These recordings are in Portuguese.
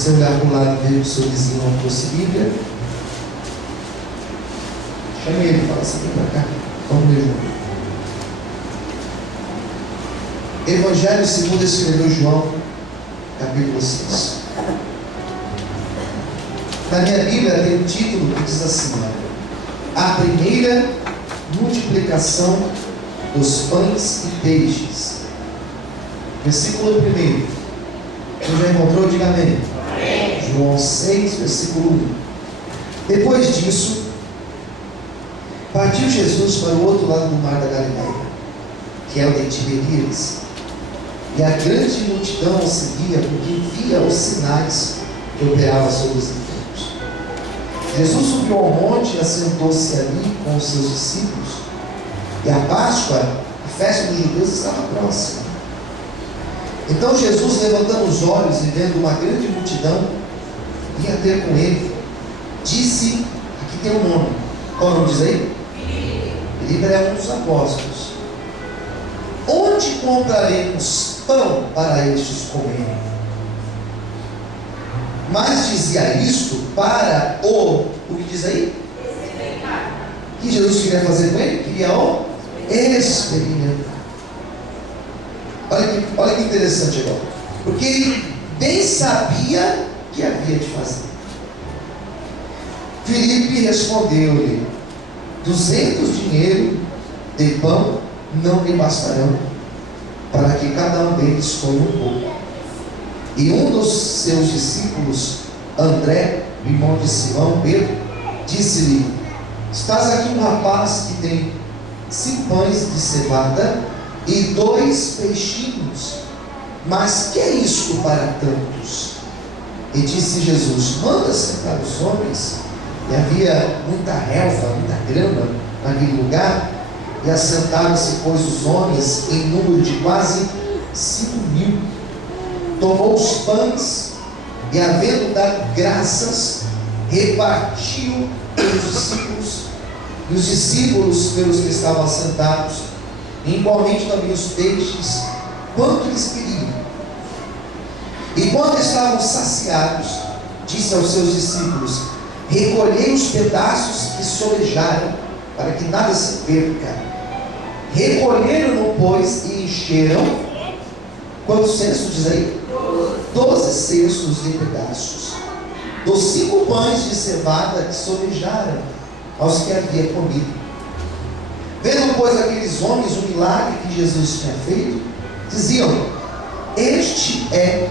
você olhar para o lado e ver o seu vizinho não trouxe Bíblia, chame ele e fala assim: vem para cá, vamos ler junto. Evangelho segundo escreveu João, capítulo 6. Na minha Bíblia tem um título que diz assim: a primeira multiplicação dos pães e peixes. Versículo 1. Quem já encontrou, diga amém. João 6, versículo 1. Depois disso, partiu Jesus para o outro lado do mar da Galileia, que é o de Tiberíades, e a grande multidão o seguia, porque via os sinais que operava sobre os enfermos. Jesus subiu ao monte e assentou-se ali com os seus discípulos, e a Páscoa, a festa dos judeus, estava próxima. Então Jesus, levantando os olhos e vendo uma grande multidão, ia ter com ele, disse, aqui tem um nome, qual o nome diz aí? Filipe é um dos apóstolos. Onde compraremos pão para estes comerem? Mas dizia isto para o que diz aí? O que Jesus queria fazer com ele? Queria o experimentar. Olha que interessante agora. Porque ele bem sabia o que havia de fazer. Filipe respondeu-lhe: 200 dinheiros de pão não lhe bastarão, para que cada um deles coma um pouco. E um dos seus discípulos, André, irmão de Simão, Pedro, disse-lhe: estás aqui um rapaz que tem 5 pães de cevada e 2 peixinhos, mas que é isto para tantos? E disse Jesus: manda sentar os homens. E havia muita relva, muita grama naquele lugar, e assentaram-se, pois, os homens em número de quase 5.000. Tomou os pães e, havendo dado graças, repartiu pelos discípulos, e os discípulos pelos que estavam assentados, e igualmente também os peixes, quanto eles queriam. E quando estavam saciados, disse aos seus discípulos: recolhei os pedaços que sobejaram, para que nada se perca. Recolheram-no, pois, e encheram. Quantos cestos diz aí? 12 cestos de pedaços, dos 5 pães de cevada que sobejaram aos que havia comido. Vendo, pois, aqueles homens o milagre que Jesus tinha feito, diziam: este é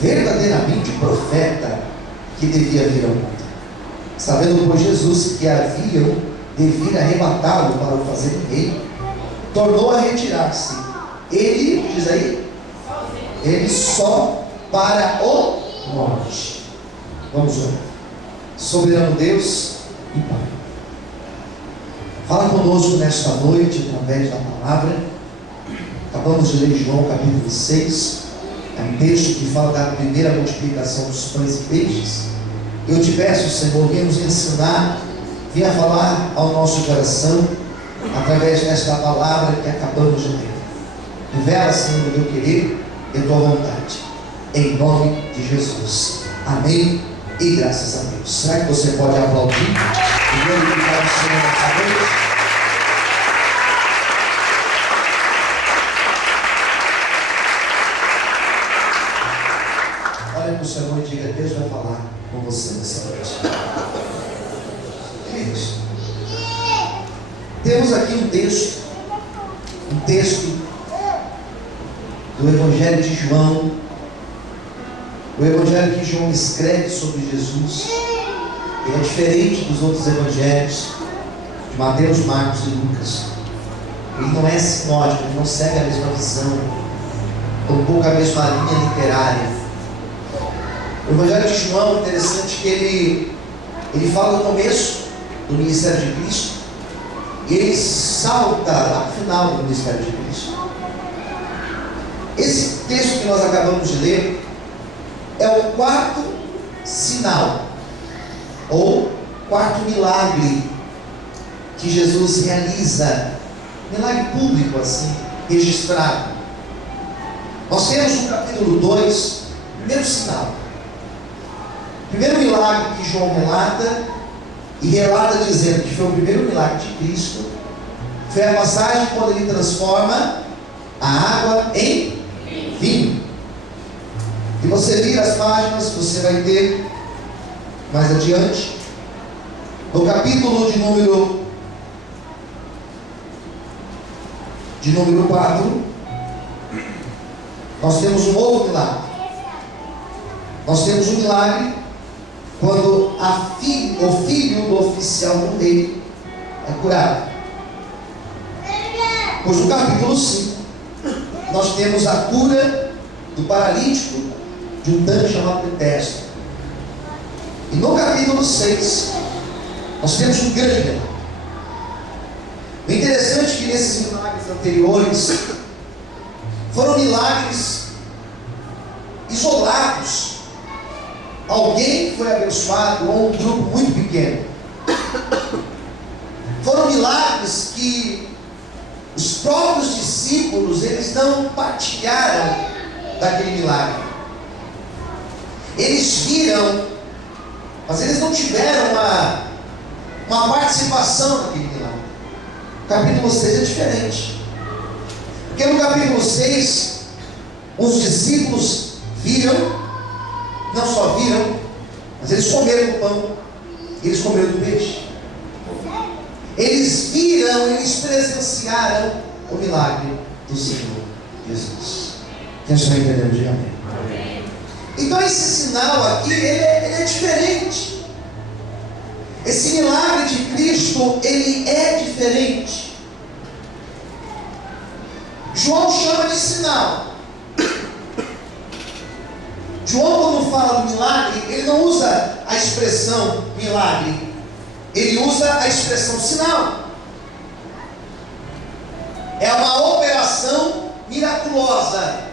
verdadeiramente o profeta que devia vir ao mundo. Sabendo, pois, Jesus que haviam de vir arrebatá-lo para o fazer rei, tornou a retirar-se. Ele, diz aí, ele só para o norte. Vamos orar. Soberano Deus e Pai, fala conosco nesta noite através da palavra. Acabamos de ler João capítulo 6. É um texto que fala da primeira multiplicação dos pães e peixes. Eu te peço, Senhor, venha nos ensinar, venha falar ao nosso coração através desta palavra que acabamos de ler. Revela, Senhor, o meu querer e a tua vontade, em nome de Jesus. Amém e graças a Deus. Será que você pode aplaudir e glorificar o Senhor nessa noite? Olha para o Senhor e diga: Deus vai falar com você nessa noite. Queridos, temos aqui um texto do Evangelho de João, o Evangelho que João escreve sobre Jesus. Ele é diferente dos outros evangelhos, de Mateus, Marcos e Lucas. Ele não é sinótico, ele não segue a mesma visão, tampouco a mesma linha literária. O Evangelho de João é interessante que ele fala no começo do ministério de Cristo e ele salta lá no final do ministério de Cristo. Esse texto que nós acabamos de ler é o 4º sinal, ou 4º milagre que Jesus realiza, milagre público assim, registrado. Nós temos no capítulo 2, primeiro sinal. O primeiro milagre que João relata, e relata dizendo que foi o primeiro milagre de Cristo, foi a passagem quando ele transforma a água em vinho. E você vira as páginas, você vai ter mais adiante, no capítulo de número 4, nós temos um outro milagre. Nós temos um milagre quando o filho do oficial do rei é curado. Pois no capítulo 5, nós temos a cura do paralítico de um tanque chamado Betesda. E no capítulo 6, nós temos um grande milagre. O interessante é que nesses milagres anteriores foram milagres isolados. Alguém foi abençoado ou um grupo muito pequeno. Foram milagres que os próprios discípulos, eles não partilharam daquele milagre. Eles viram, mas eles não tiveram uma participação naquele milagre. O capítulo 6 é diferente. Porque no capítulo 6, os discípulos viram, não só viram, mas eles comeram do pão, eles comeram do peixe. Eles viram, eles presenciaram o milagre do Senhor Jesus. Quem está entendendo? Diga amém. Então esse sinal aqui, ele é diferente. Esse milagre de Cristo, ele é diferente. João chama de sinal. João, quando fala do milagre, ele não usa a expressão milagre, ele usa a expressão sinal. É uma operação miraculosa.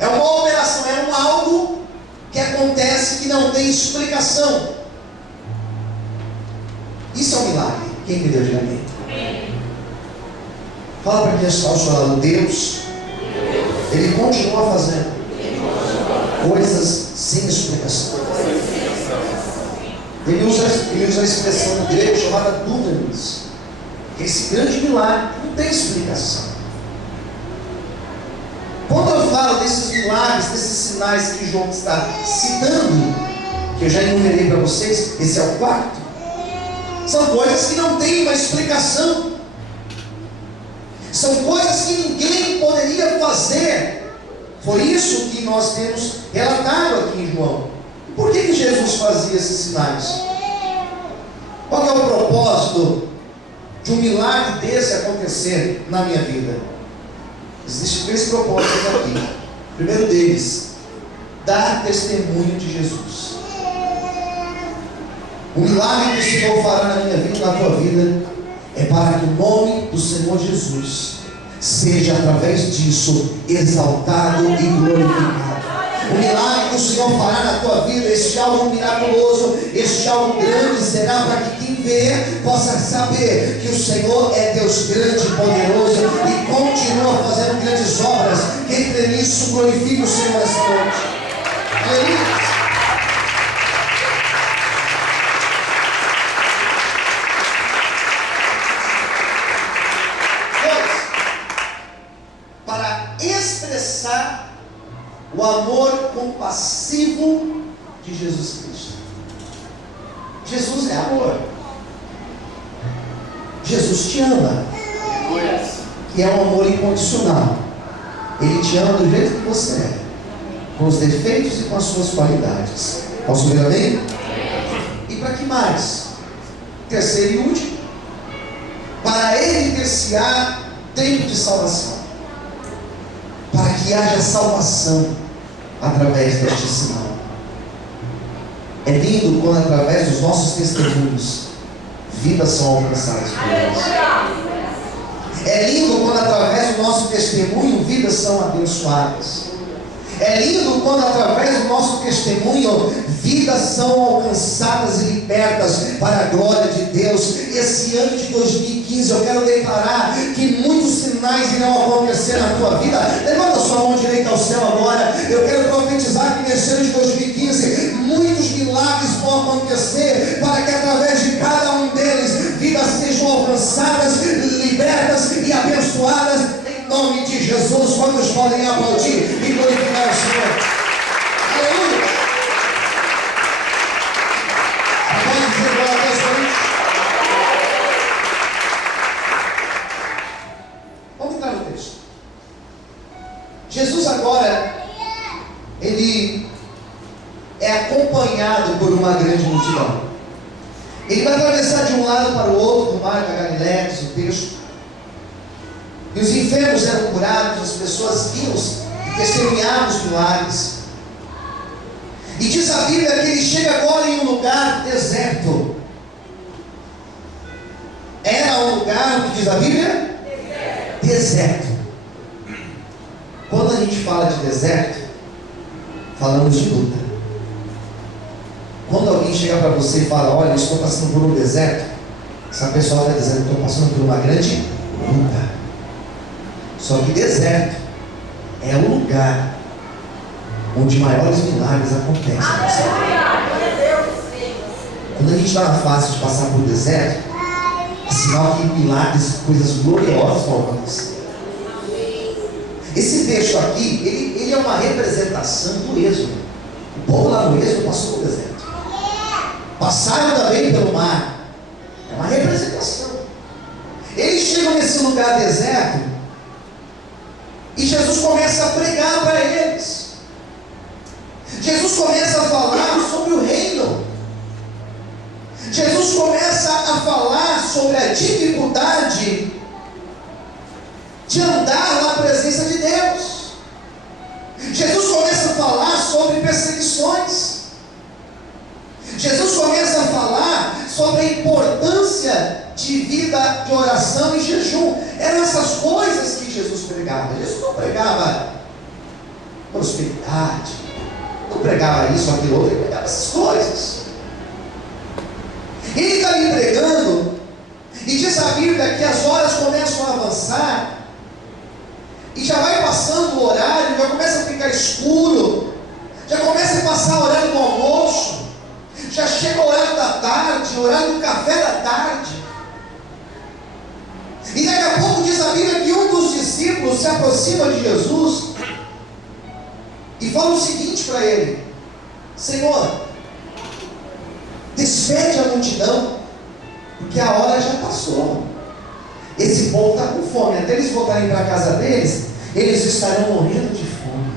É uma operação, é um algo que acontece que não tem explicação. Isso é um milagre. Quem entendeu? Diga amém. Fala para quem está ao seu lado. Deus, Ele continua fazendo coisas sem explicação. Ele usa a expressão grega chamada dunamis, que é esse grande milagre que não tem explicação. Quando eu falo desses milagres, desses sinais que João está citando, que eu já enumerei para vocês, esse é o quarto, são coisas que não têm uma explicação. São coisas que ninguém poderia fazer. Foi isso que nós temos relatado aqui em João. Por que Jesus fazia esses sinais? Qual é o propósito de um milagre desse acontecer na minha vida? Existem 3 propósitos aqui. O primeiro deles, dar testemunho de Jesus. O milagre que o Senhor fará na minha vida e na tua vida é para que o nome do Senhor Jesus seja através disso exaltado e glorificado. O milagre que o Senhor fará na tua vida, este algo miraculoso, este algo grande, será para que quem vê possa saber que o Senhor é Deus grande e poderoso e continua fazendo grandes obras. Quem crê nisso, glorifique o Senhor esta noite. Aleluia. O amor compassivo de Jesus Cristo. Jesus é amor. Jesus te ama. E é um amor incondicional. Ele te ama do jeito que você é, com os defeitos e com as suas qualidades. Posso ver amém? E para que mais? Terceiro e último, para evidenciar tempo de salvação, para que haja salvação através deste sinal. É lindo quando através dos nossos testemunhos vidas são alcançadas por Deus. É lindo quando através do nosso testemunho vidas são abençoadas. É lindo quando através do nosso testemunho vidas são alcançadas e libertas para a glória de Deus. Esse ano de 2015 eu quero declarar que muitos sinais irão acontecer na tua vida. Levanta sua mão direita ao céu agora. Eu quero profetizar que nesse ano de 2015 acontecer para que através de cada um deles vidas sejam alcançadas, libertas e abençoadas em nome de Jesus. Quantos podem aplaudir e glorificar o Senhor? Aleluia! Pode dizer glória a Deus por isso? Vamos entrar no texto. Jesus agora, ele é acompanhado por uma grande multidão. Ele vai atravessar de um lado para o outro do mar da Galileia, diz o texto. E os enfermos eram curados, as pessoas iam e testemunhavam os milagres. E diz a Bíblia que ele chega agora em um lugar deserto. Era um lugar, o que diz a Bíblia? Deserto. Quando a gente fala de deserto, falamos de luta. Quando alguém chega para você e fala, olha, eu estou passando por um deserto, essa pessoa está dizendo, estou passando por uma grande luta. Só que deserto é o lugar onde maiores milagres acontecem. Quando a gente está na fase de passar por deserto, é sinal que milagres, coisas gloriosas vão acontecer. Esse texto aqui, ele é uma representação do Êxodo. O povo lá no Êxodo passou no deserto. Passaram também pelo mar. É uma representação. Eles chegam nesse lugar deserto e Jesus começa a pregar para eles. Jesus começa a falar sobre o reino. Jesus começa a falar sobre a dificuldade de andar na presença de Deus. Jesus começa a falar sobre perseguições. Jesus começa a falar sobre a importância de vida de oração e jejum. Eram essas coisas que Jesus pregava. Jesus não pregava prosperidade, não pregava isso, aquilo, outro, ele pregava essas coisas. Ele está ali pregando, e diz a Bíblia que as horas começam a avançar, e já vai passando o horário, já começa a ficar escuro, já começa a passar o horário do almoço, já chega o horário da tarde, o horário do café da tarde. E daqui a pouco diz a Bíblia que um dos discípulos se aproxima de Jesus e fala o seguinte para ele: Senhor, despede a multidão, porque a hora já passou. Esse povo está com fome. Até eles voltarem para a casa deles, eles estarão morrendo de fome.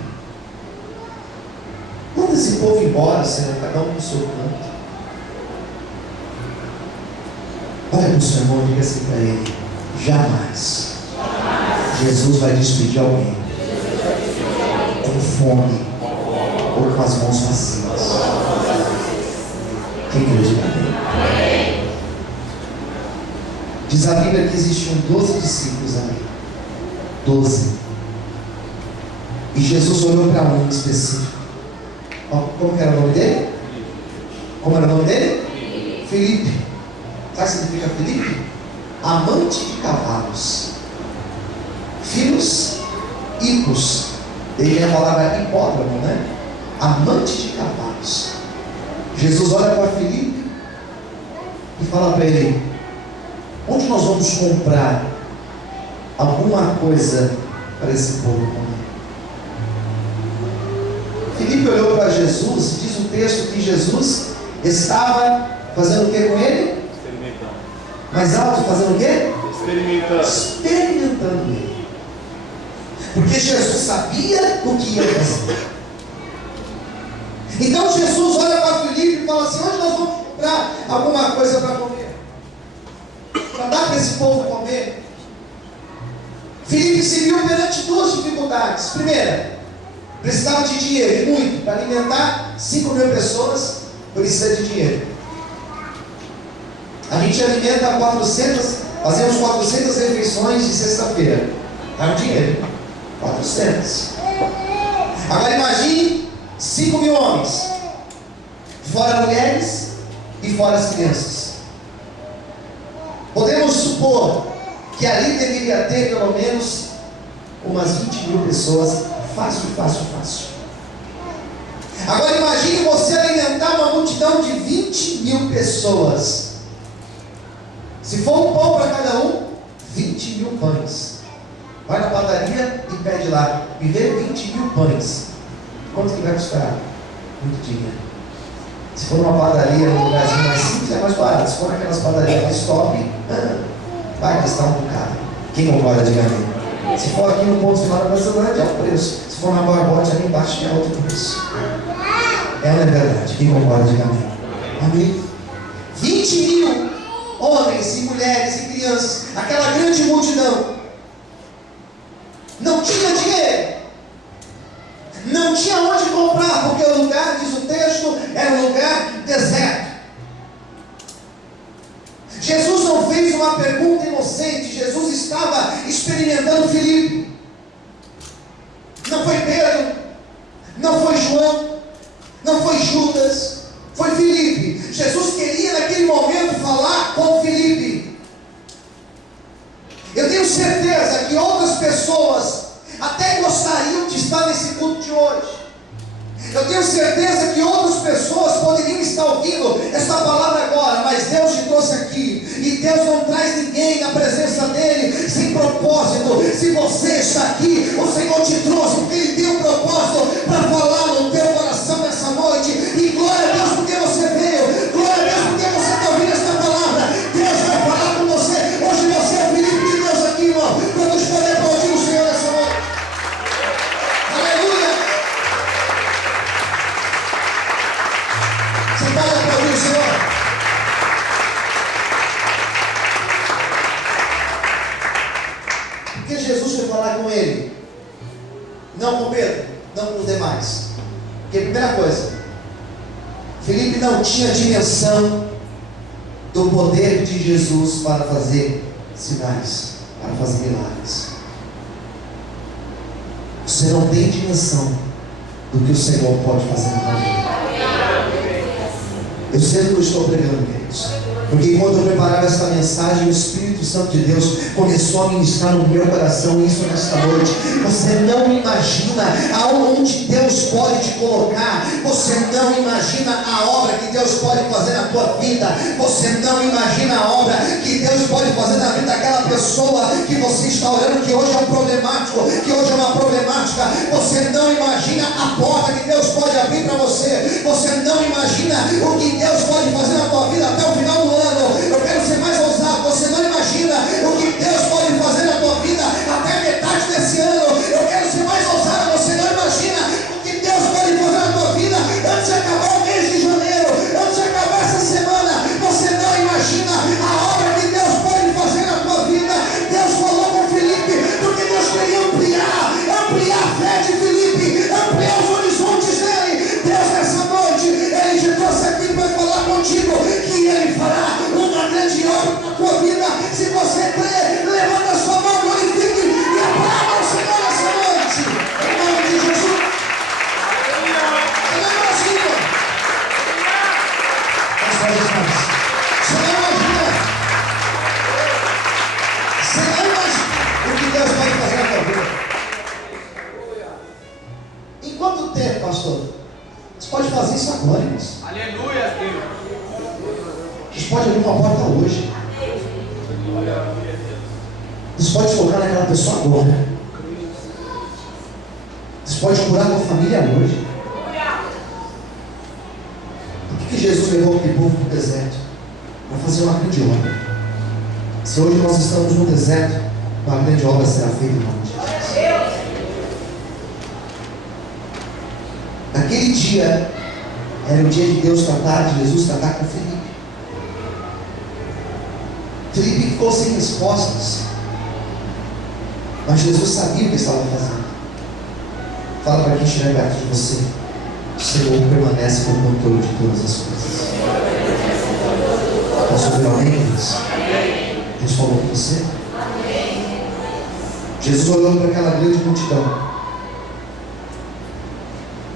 Manda esse povo embora, Senhor, cada um no seu canto. Olha para o seu irmão e diga assim para ele: jamais Jesus vai despedir alguém com fome ou com as mãos vazias. Quem acredita bem? Diz a Bíblia que existiam 12 discípulos ali. 12. E Jesus olhou para um específico. Como era o nome dele? Como era o nome dele? Filipe. Sabe o que significa Filipe? Amante de cavalos. Filhos hipos. Ele é a palavra hipódromo, né? Amante de cavalos. Jesus olha para Filipe e fala para ele: onde nós vamos comprar alguma coisa para esse povo comer? Filipe olhou para Jesus e diz o texto que Jesus estava fazendo o que com ele? Experimentando. Mais alto, fazendo o quê? Experimentando ele. Porque Jesus sabia o que ia fazer. Então Jesus olha para Filipe e fala assim: onde nós vamos comprar alguma coisa para comer? Para dar para esse povo comer? Filipe se viu perante duas dificuldades. Primeira, precisava de dinheiro, e muito, para alimentar 5.000 pessoas, precisa de dinheiro. A gente alimenta 400, fazemos 400 refeições de sexta-feira. Dá um dinheiro, 400. Agora imagine 5.000 homens, fora mulheres e fora as crianças. Podemos supor que ali deveria ter pelo menos umas 20.000 pessoas, fácil. Agora imagine você alimentar uma multidão de 20 mil pessoas. Se for um pão para cada um, 20 mil pães. Vai na padaria e pede lá, me vê 20 mil pães. Quanto que vai custar? Muito dinheiro. Se for numa padaria, num lugarzinho mais simples, é mais barato. Se for naquelas padarias mais top, vai gastar um bocado. Quem concorda, diga amém. Se for aqui no ponto final da Brasilândia, é o preço. Se for na Barbote, ali embaixo, é outro preço. Ela é verdade. Quem concorda, diga amém. Amém. 20 mil homens e mulheres e crianças, aquela grande multidão, não tinha dinheiro, não tinha onde comprar, porque o lugar, diz o texto, era um lugar deserto. Jesus não fez uma pergunta inocente, Jesus estava experimentando Filipe. Não foi Pedro, não foi João, não foi Judas, foi Filipe. Jesus queria naquele momento falar com Filipe. Eu tenho certeza que outras pessoas até gostariam de estar nesse culto de hoje. Eu tenho certeza que outras pessoas poderiam estar ouvindo esta palavra agora, mas Deus te trouxe aqui, e Deus não traz ninguém na presença dEle sem propósito. Se você está aqui, o Senhor te trouxe porque Ele tem um propósito para falar no teu coração nessa noite, e glória a Deus porque você veio, glória a Deus porque você está ouvindo esta palavra. Deus vai falar com você. Hoje você é o Filipe de Deus aqui, irmão. Quando poder aplaudir o Senhor nessa noite. Aleluia. Você pode aplaudir o Senhor? Porque Jesus foi falar com ele, não com Pedro, não com os demais. Porque, primeira coisa, Filipe não tinha dimensão do poder de Jesus para fazer sinais, para fazer milagres. Você não tem dimensão do que o Senhor pode fazer na tua vida. Eu sei que eu estou pregando, queridos, porque enquanto eu preparava esta mensagem, o Espírito Santo de Deus começou a ministrar no meu coração isso nesta noite. Você não imagina aonde Deus pode te colocar. Você não imagina a obra que Deus pode fazer na tua vida. Você não imagina a obra que Deus pode fazer na vida daquela pessoa que você está orando, que hoje é um problemático, que hoje é uma problemática. Você não imagina a porta que Deus pode abrir para você. Você não imagina o que Deus pode fazer na tua vida até o final do ano. Eu quero ser mais ousado. Você não imagina o que Deus pode fazer na tua vida até metade desse ano. Eu quero ser mais ousado. Você não imagina o que Deus pode fazer na tua vida antes de acabar o mês de janeiro, antes de acabar essa semana. Você não imagina a obra que Deus pode fazer na tua vida. Deus falou com Filipe porque Deus queria ampliar a fé de Filipe, ampliar os horizontes dele. Deus, nessa noite, Ele te trouxe aqui para falar contigo que Ele fará uma grande obra na tua vida. Se você crê, levanta a sua mão, glorifique e aplauda o Senhor nessa noite, em nome de Jesus. Você não imagina, o que Deus pode fazer na tua vida. Em quanto tempo, pastor? Você pode fazer isso agora, irmãos. Aleluia, Deus. Deus pode abrir uma porta hoje. Deus pode tocar naquela pessoa agora. Deus pode curar a tua família hoje. Por que Jesus levou aquele povo para o deserto? Para fazer uma grande obra. Se hoje nós estamos no deserto, uma grande obra será feita em nome de Jesus. Naquele dia, era o dia de Deus tratar, de Jesus tratar com Filipe. Filipe ficou sem respostas, mas Jesus sabia o que estava fazendo. Fala para quem estiver perto de você: o Senhor permanece no controle de todas as coisas. Posso ouvir amém, queridos? Deus falou com você? Jesus olhou para aquela grande multidão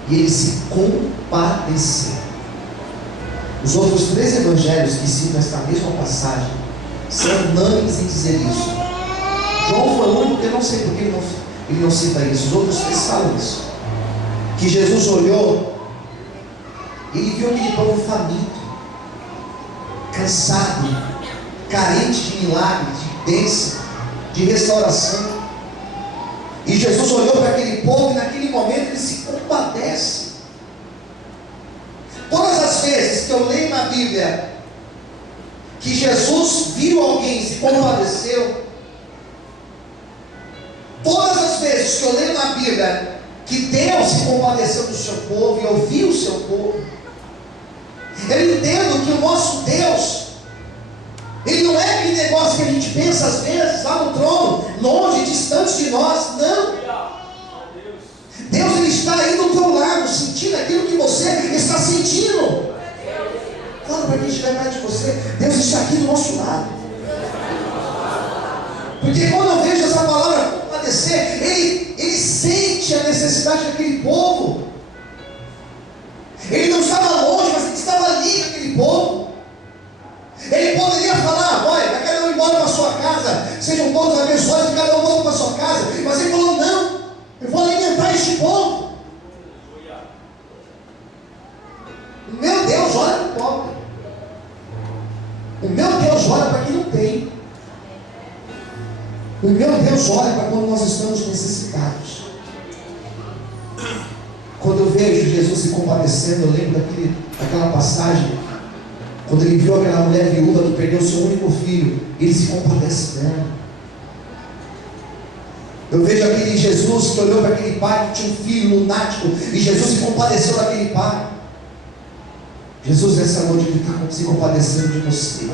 e Ele se compadeceu. Os outros 3 evangelhos que citam esta mesma passagem são unânimes em dizer isso. João foi o único que eu não sei porque ele não cita isso. Os outros 3 falam isso. Que Jesus olhou Ele viu aquele povo faminto, cansado, carente de milagre, de bênção, de restauração. E Jesus olhou para aquele povo e naquele momento ele se compadece. Todas as vezes que eu leio na Bíblia que Jesus viu alguém e se compadeceu, todas as vezes que eu leio na Bíblia que Deus se compadeceu do seu povo e ouviu o seu povo, eu entendo que o nosso Deus, Ele não é aquele negócio que a gente pensa às vezes, lá no trono, longe, distante de nós. Não. Deus, Ele está aí do teu lado, sentindo aquilo que você está sentindo. Fala para quem estiver perto de você, Deus está aqui do nosso lado. Porque quando eu vejo essa palavra compadecer, Ele sente a necessidade daquele povo. Ele não estava longe, mas Ele estava ali com aquele povo. Ele poderia falar: olha, vai cada um embora para a sua casa, sejam todos abençoados e cada um volta para a sua casa. Mas Ele falou: não, eu vou alimentar este povo. O meu Deus olha para o pobre. O meu Deus olha para quem não tem. O meu Deus olha para quando nós estamos necessitados. Quando eu vejo Jesus se compadecendo, eu lembro daquela passagem, quando ele viu aquela mulher viúva que perdeu seu único filho, ele se compadece dela. Eu vejo aquele Jesus que olhou para aquele pai que tinha um filho lunático, e Jesus se compadeceu daquele pai. Jesus, nessa noite, ele está se compadecendo de você.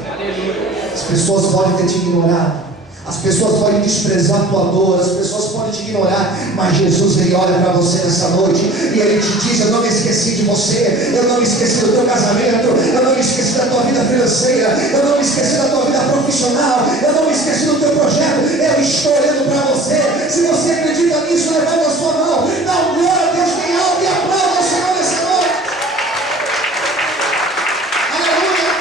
As pessoas podem ter te ignorado, as pessoas podem desprezar a tua dor, as pessoas podem te ignorar, mas Jesus, Ele olha para você nessa noite e Ele te diz: eu não me esqueci de você, eu não me esqueci do teu casamento, eu não me esqueci da tua vida financeira, eu não me esqueci da tua vida profissional, eu não me esqueci do teu projeto, eu estou olhando para você. Se você acredita nisso, levanta a sua mão, dá glória a Deus bem alto e aplauda o Senhor nessa noite. Aleluia.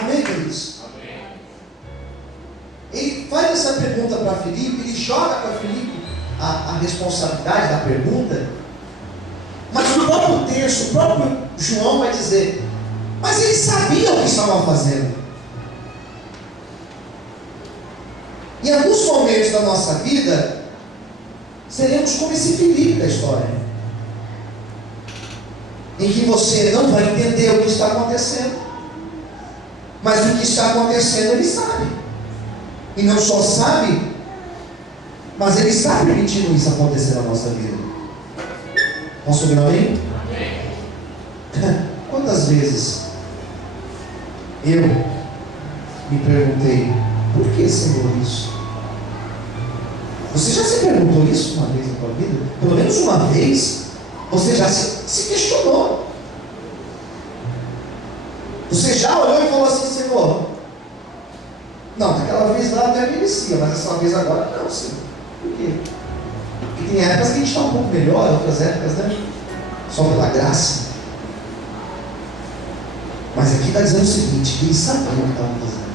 Amém, queridos? Amém. Ele faz essa pergunta para Filipe, ele joga para Filipe a responsabilidade da pergunta, mas o próprio texto, o próprio João vai dizer: mas eles sabiam o que estavam fazendo. Em alguns momentos da nossa vida, seremos como esse Filipe da história, em que você não vai entender o que está acontecendo, mas o que está acontecendo ele sabe, e não só sabe, mas ele está permitindo isso acontecer na nossa vida. Posso ouvir um amém? Amém. Quantas vezes eu me perguntei: por que, Senhor, isso? Você já se perguntou isso uma vez na sua vida? Pelo menos uma vez você já se questionou. Você já olhou e falou assim: Senhor, não, naquela vez lá até merecia, mas essa vez agora não, Senhor. Por quê? Porque tem épocas que a gente está um pouco melhor, outras épocas, né? Só pela graça. Mas aqui está dizendo o seguinte: que eles sabiam o que estavam fazendo.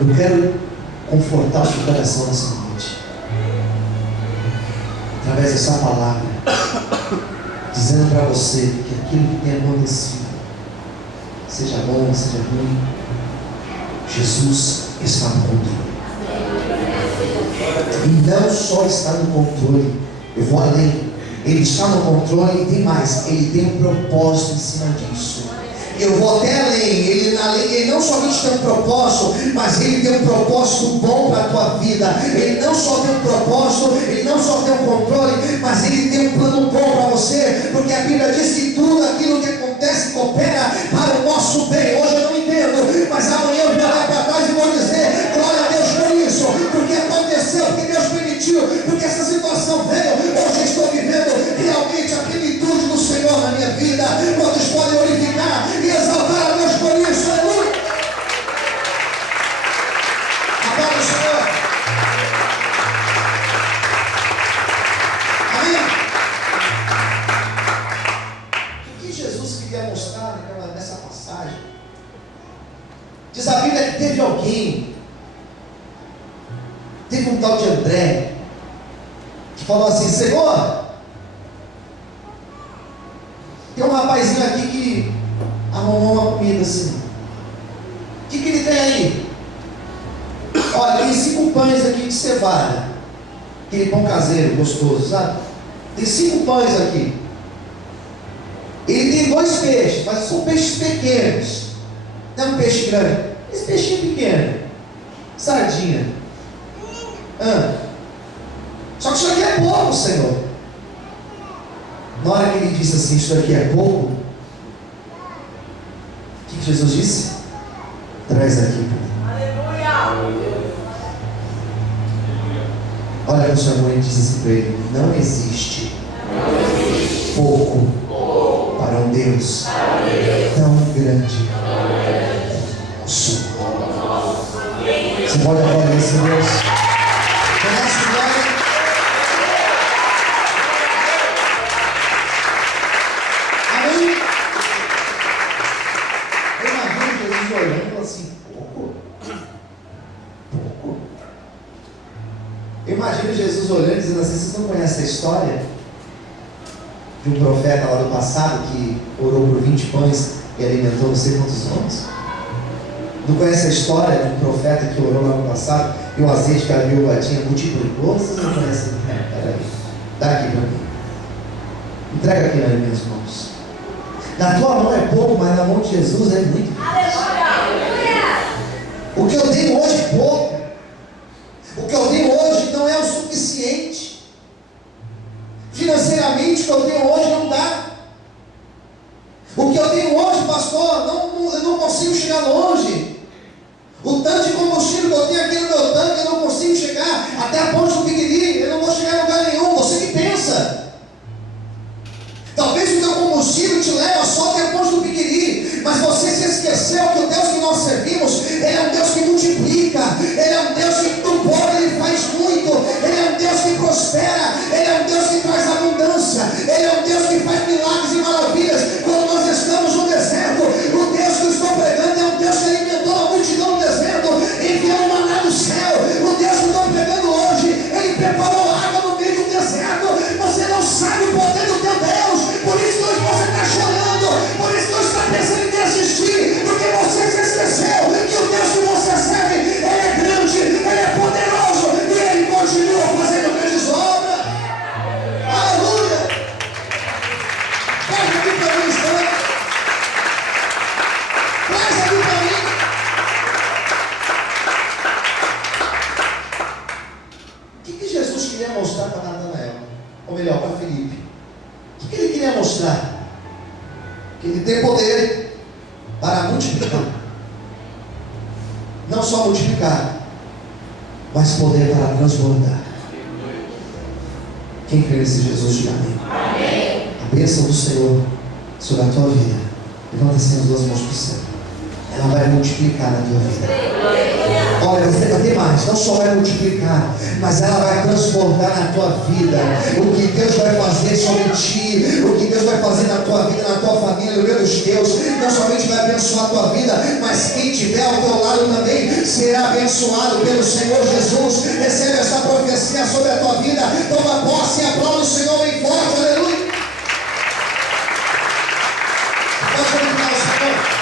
Eu quero confortar o seu coração nessa noite, através dessa palavra, dizendo para você que aquilo que tem acontecido, seja bom, seja ruim, Jesus está no controle. E não só está no controle, eu vou além, Ele está no controle e tem mais, Ele tem um propósito em cima disso. Eu vou até além, ele não somente tem um propósito, mas Ele tem um propósito bom para a tua vida. Ele não só tem um propósito, Ele não só tem um controle, mas Ele tem um plano bom para você, porque a Bíblia diz que tudo aquilo que acontece coopera para o nosso bem. Hoje eu não entendo, mas amanhã eu vou olhar para trás e vou dizer: glória a Deus por isso, porque aconteceu, porque Deus permitiu, porque essa situação veio. Hoje eu estou vivendo realmente a plenitude do Senhor na minha vida. Quantos podem glorificar e exaltar a Deus por isso? Aleluia! Aplauda o Senhor. Amém? O que Jesus queria mostrar nessa passagem? Diz a Bíblia que teve com um tal de André, que falou assim: Senhor, tem um rapazinho aqui que arrumou uma comida assim. O que ele tem aí? Olha, tem 5 pães aqui de cevada, aquele pão caseiro gostoso, sabe? Tem 5 pães aqui. Ele tem 2 peixes, mas são peixes pequenos, não é um peixe grande, esse peixinho pequeno, sardinha. Só que isso aqui é pouco, Senhor. Na hora que ele disse assim: isso aqui é pouco, o que Jesus disse? Traz aqui. Olha para o seu amor e diz assim para ele: não existe pouco para um Deus tão grande. Você pode aplaudir esse Deus? Conhece o nome? Amém? Eu imagino Jesus olhando e falando assim: pouco? Pouco? Eu imagino Jesus olhando e dizendo assim: vocês não conhecem a história de um profeta lá do passado que orou por 20 pães e alimentou não sei quantos homens? Não conhece a história de um profeta que orou lá no passado e o azeite que a viúva tinha multiplicou? Vocês não conhecem? Peraí, dá aqui para mim. Entrega aqui nas minhas mãos. Na tua mão é pouco, mas na mão de Jesus é muito. O que eu tenho hoje é pouco. O que eu tenho hoje não é o suficiente. Financeiramente, o que eu tenho hoje não dá. O que eu tenho hoje, pastor, eu não consigo chegar longe. O tanto de combustível que eu tenho aqui no meu tanque, eu não consigo chegar até a ponte do Piquiri. Eu não vou chegar em lugar nenhum. Você que pensa. Talvez o teu combustível te leve só até a ponte do Piquiri, mas você se esqueceu que o Deus que nós servimos, Ele é um Deus que multiplica, Ele é um Deus que do pobre Ele faz muito, Ele é um Deus que prospera, Ele é um Deus que traz abundância, Ele é um Deus que faz milagres e maravilhas. Quando nós estamos no deserto, o Deus que eu estou pregando é um Deus que alimentou a multidão no deserto, enviou um maná do céu. O Deus que eu estou pregando hoje, Ele preparou água no meio do deserto. Você não sabe o poder do teu Deus, por isso que hoje você está chorando, por isso que hoje está pensando em desistir, porque você se esqueceu que o Deus que você serve, Ele é grande, Ele é poderoso e Ele continua fazendo grandes obras. Aleluia! Traz aqui para mim, Senhor. Traz aqui para mim. O que Jesus queria mostrar para Natanael? Ou melhor, para Felipe? O que ele queria mostrar? Que ele tem poder para multiplicar. Não só multiplicar, mas poder para transbordar. Quem crê nesse Jesus, diga amém. Amém. A bênção do Senhor sobre a tua vida. Levanta assim as duas mãos para o céu. Ela vai multiplicar na tua vida. Olha, você vai ter mais. Não só vai multiplicar, mas ela vai transbordar na tua vida. O que Deus vai fazer sobre ti, o que Deus vai fazer na tua vida, na tua família, meu Deus, não somente vai abençoar a tua vida, mas quem estiver ao teu lado também será abençoado pelo Senhor Jesus. Recebe essa profecia sobre a tua vida. Toma posse e aplaude o Senhor bem forte. Aleluia. Pode glorificar o Senhor.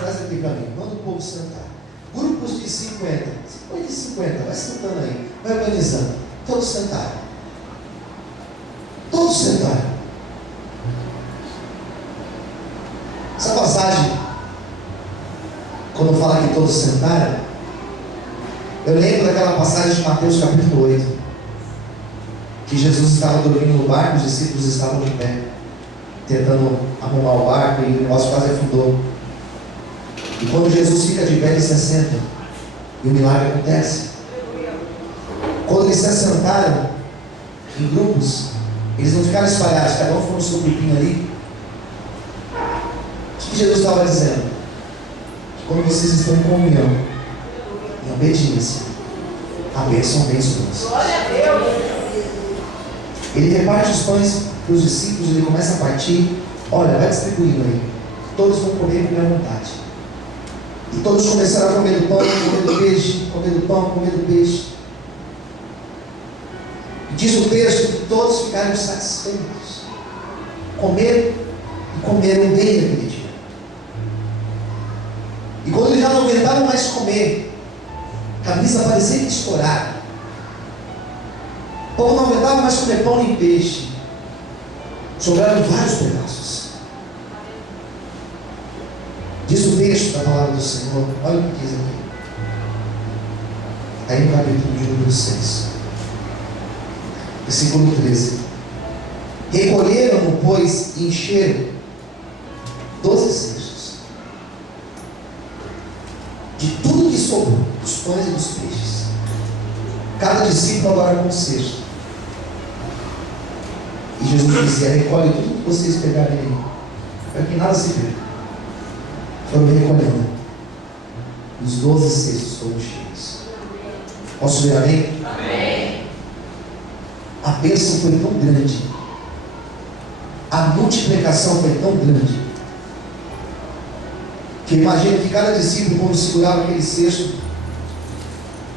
Traz aqui para mim, manda o povo sentar. Grupos de 50, vai sentando aí, vai organizando. Todos sentaram. Todos sentaram. Essa passagem, quando fala que todos sentaram, eu lembro daquela passagem de Mateus capítulo 8, que Jesus estava dormindo no barco, os discípulos estavam de pé, tentando arrumar o barco e o negócio quase afundou. E quando Jesus fica de pé, ele se assenta. E o milagre acontece. Quando eles se assentaram em grupos, eles não ficaram espalhados, cada um foi no seu grupinho ali. O que Jesus estava dizendo? Que quando vocês estão em comunhão, em obediência, a bênção vem sobre vocês. Glória a Deus. Ele reparte os pães para os discípulos, ele começa a partir. Olha, vai distribuindo aí. todos vão comer com minha vontade. E todos começaram a comer do pão, comer do peixe, comer do pão, comer do peixe. E diz o texto que todos ficaram satisfeitos. Comeram e comeram bem naquele dia. E quando eles já não aguentavam mais comer, a camisa parecia estourar. O povo não aguentava mais comer pão nem peixe. Sobraram vários pedaços. Diz o texto da palavra do Senhor, olha o que diz aqui. Aí no capítulo de número 6, versículo 13. Recolheram-no, pois, e encheram 12 cestos de tudo que sobrou, dos pães e dos peixes. Cada discípulo agora com um cesto. E Jesus dizia: recolhe tudo que vocês pegarem aí, para que nada se perca. Foram recolhendo. Os 12 cestos foram cheios. Posso ver amém? Amém. A bênção foi tão grande, a multiplicação foi tão grande, que imagino que cada discípulo, quando segurava aquele cesto,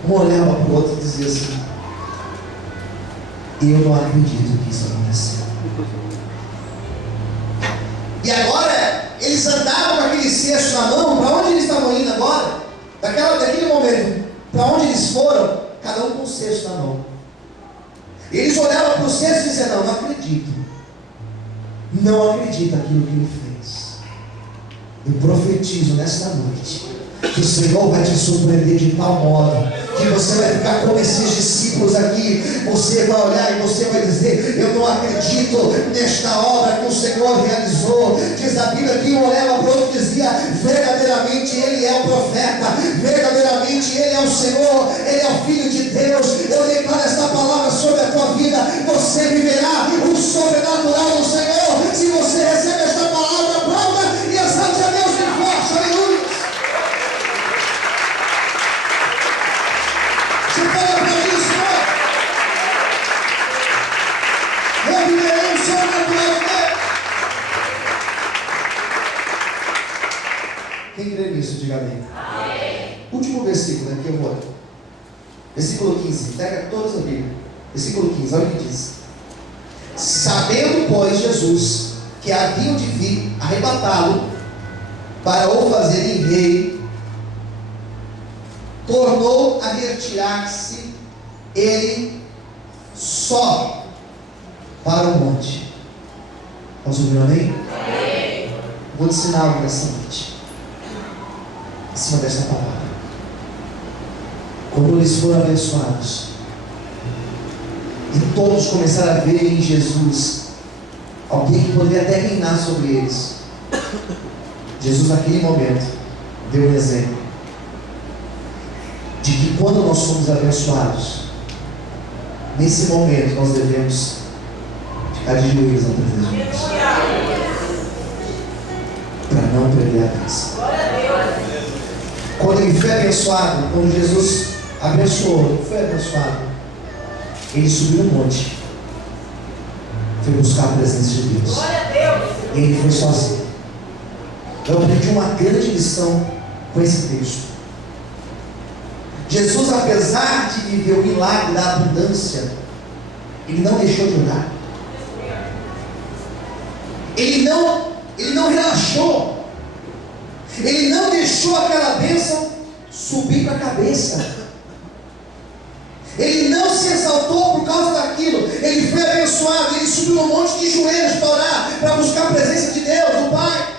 um olhava para o outro e dizia assim: eu não acredito que isso aconteceu. E agora eles andavam com aquele cesto na mão. Para onde eles estavam indo agora? Daquele momento, para onde eles foram? Cada um com o cesto na mão. E eles olhavam para o cesto e diziam: não acredito. Não acredito naquilo que ele fez. Eu profetizo nesta noite que o Senhor vai te surpreender de tal modo que você vai ficar como esses discípulos aqui. Você vai olhar e você vai dizer: eu não acredito nesta obra que o Senhor realizou. Diz a Bíblia que um olhava para o outro e dizia: verdadeiramente Ele é o profeta, verdadeiramente Ele é o Senhor, Ele é o Filho de Deus. Eu declaro esta palavra sobre a tua vida: você viverá o sobrenatural do Senhor. Se você recebe esta palavra, aplauda e exalte a Deus bem forte. Aleluia. Você fala para mim, Senhor: eu viverei o sobrenatural de Deus. Quem crê nisso, diga amém. Amém. Último versículo, aqui eu vou. Versículo 15, pega todos a Bíblia. Versículo 15, olha o que diz: sabendo, pois, Jesus que haviam de vir arrebatá-lo para o fazerem rei, tornou a retirar-se ele só para o monte. Posso ouvir um amém? Amém. Vou te ensinar algo nessa noite, em cima dessa palavra. Quando eles foram abençoados e todos começaram a ver em Jesus alguém que poderia até reinar sobre eles, Jesus naquele momento deu um exemplo de que quando nós somos abençoados, nesse momento nós devemos ficar de joelhos na presença de Deus, para não perder a bênção. Quando ele foi abençoado, quando Jesus abençoou, ele foi abençoado, ele subiu no monte, foi buscar a presença de Deus. E ele foi sozinho. Eu aprendi uma grande lição com esse texto. Jesus, apesar de viver o milagre da abundância, ele não deixou de orar. Ele não relaxou. Ele não deixou aquela bênção subir para a cabeça. Ele não se exaltou por causa daquilo. Ele foi abençoado, ele subiu no monte de joelhos para orar, para buscar a presença de Deus, do Pai.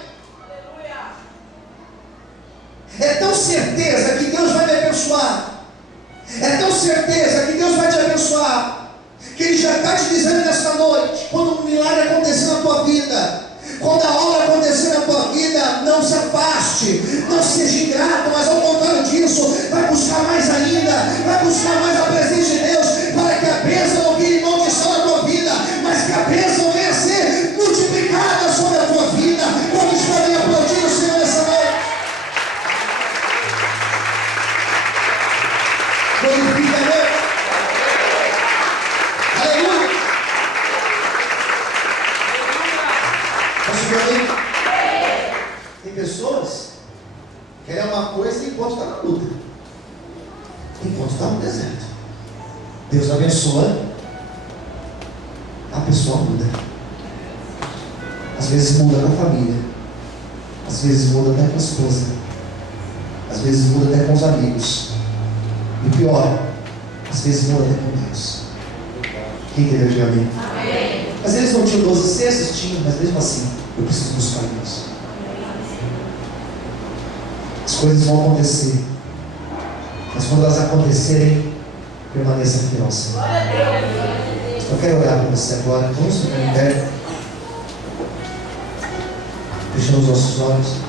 É tão certeza que Deus vai me abençoar, é tão certeza que Deus vai te abençoar, que Ele já está te dizendo nesta noite: quando um milagre acontecer na tua vida, quando a obra acontecer na tua vida, não se afaste, não seja ingrato, mas ao contrário disso, vai buscar mais ainda, vai buscar mais a presença de Deus, para que a bênção não vire maldição na tua vida, mas que a bênção venha a ser multiplicada sobre a tua vida. Quantos podem aplaudir o Senhor nessa noite? Glorifica a Deus. Aleluia. Posso ver aí? uma coisa enquanto está na luta, enquanto está no deserto. Deus abençoa, a pessoa muda. Às vezes muda na família, às vezes muda até com a esposa, às vezes muda até com os amigos, e pior, às vezes muda até com Deus. Quem entendeu? Diga amém. Mas eles não tinham 12 cestos? Tinham, mas mesmo assim, eu preciso buscar Deus. As coisas vão acontecer, mas quando elas acontecerem, permaneça fiel ao Senhor. Eu quero orar para você agora. Vamos ficar em pé, fechando os nossos olhos.